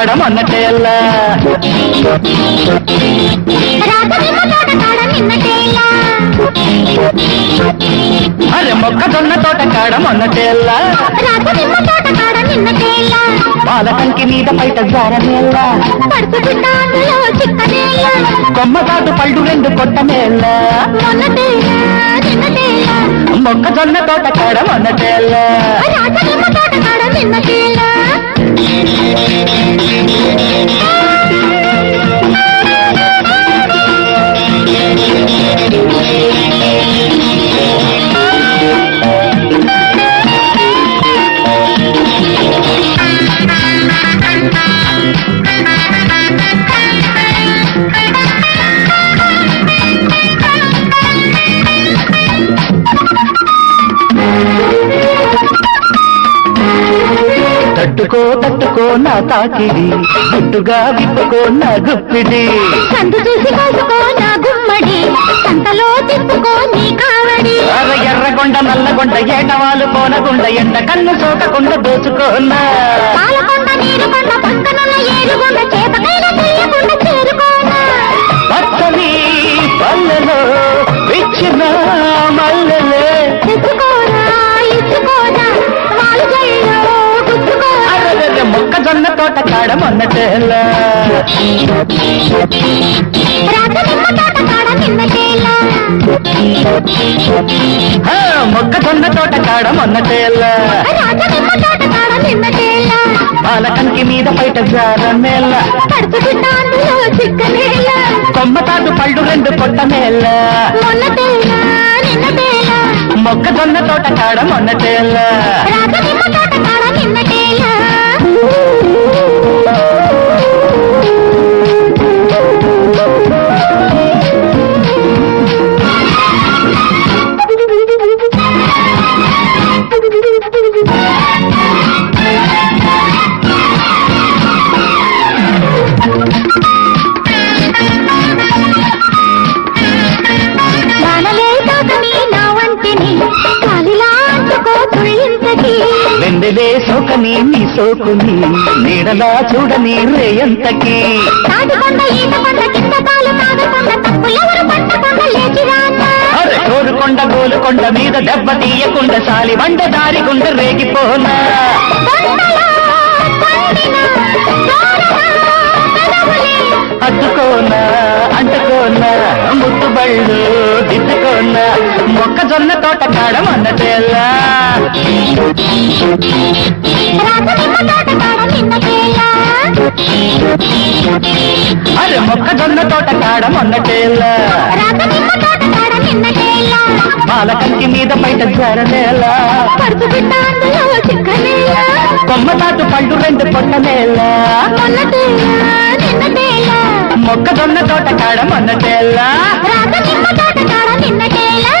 కాడ మొన్నటేళ్ళ అరే మొక్కజొన్న తోట కాడ మొన్నటేళ్ళ పాలకంకి మీద బయట జారనేళ్ళ కొమ్మతాటు పళ్ళు రెండు కొట్టనేళ్ళ మొక్కజొన్న తోట కాడ మొన్నటేళ్ళ తట్టుకో నా తాకిడి గుట్టుగా విప్పుకో నా గుప్పిడి సందు చూసి కోసుకో నా గుమ్మడి సంతలో తిప్పుకో నీ కావడి ఎర్రగొండ నల్లగొండ ఏటవాలు కోనగుండ ఎండ కన్ను సోకకుండా దోచుకోన్నా పాలకొండ నీరుకొండ పక్కనున్న ఏలుగొండ చేపకైన తీయకుండా చేరుకోనా పచ్చని పల్లెలో విచ్చిన మల్లెలే తెచ్చుకోనా ఇచ్చుకోనా వాళ్ళు జైలో మొక్కజొన్న తోట కాడ మొన్నటేళ్ళ మొక్కజొన్న తోట కాడ మొన్నటేళ్ళ పాలకంకి మీద బయట జారనేళ్ళ కొమ్మతాటు పళ్ళు రెండు కొట్టనేళ్ళ మొక్కజొన్న తోట కాడ మొన్నటేళ్ళ వెందెలే సోకని నీ సోకుని నీడలా చూడని రేయంతకి అరే కోరుకొండ గోలుకొండ మీద దెబ్బ తీయకుండా సాలి వండ దారి గుండ రేగిపోనా అద్దుకోనా అంటుకోనా ముట్టుబళ్ళు దిద్దుకోనా మొక్కజొన్న తోట కాడ మొన్నటేళ్ళ అరే మొక్కజొన్న తోట కాడ మొన్నటేళ్ళ పాలకంకి మీద బయట జారనేళ్ళ కొమ్మతాటు పళ్ళు రెండు పొట్టనేళ్ళ మొక్కజొన్న తోట కాడ మొన్నటేళ్ళ నిన్నటేలా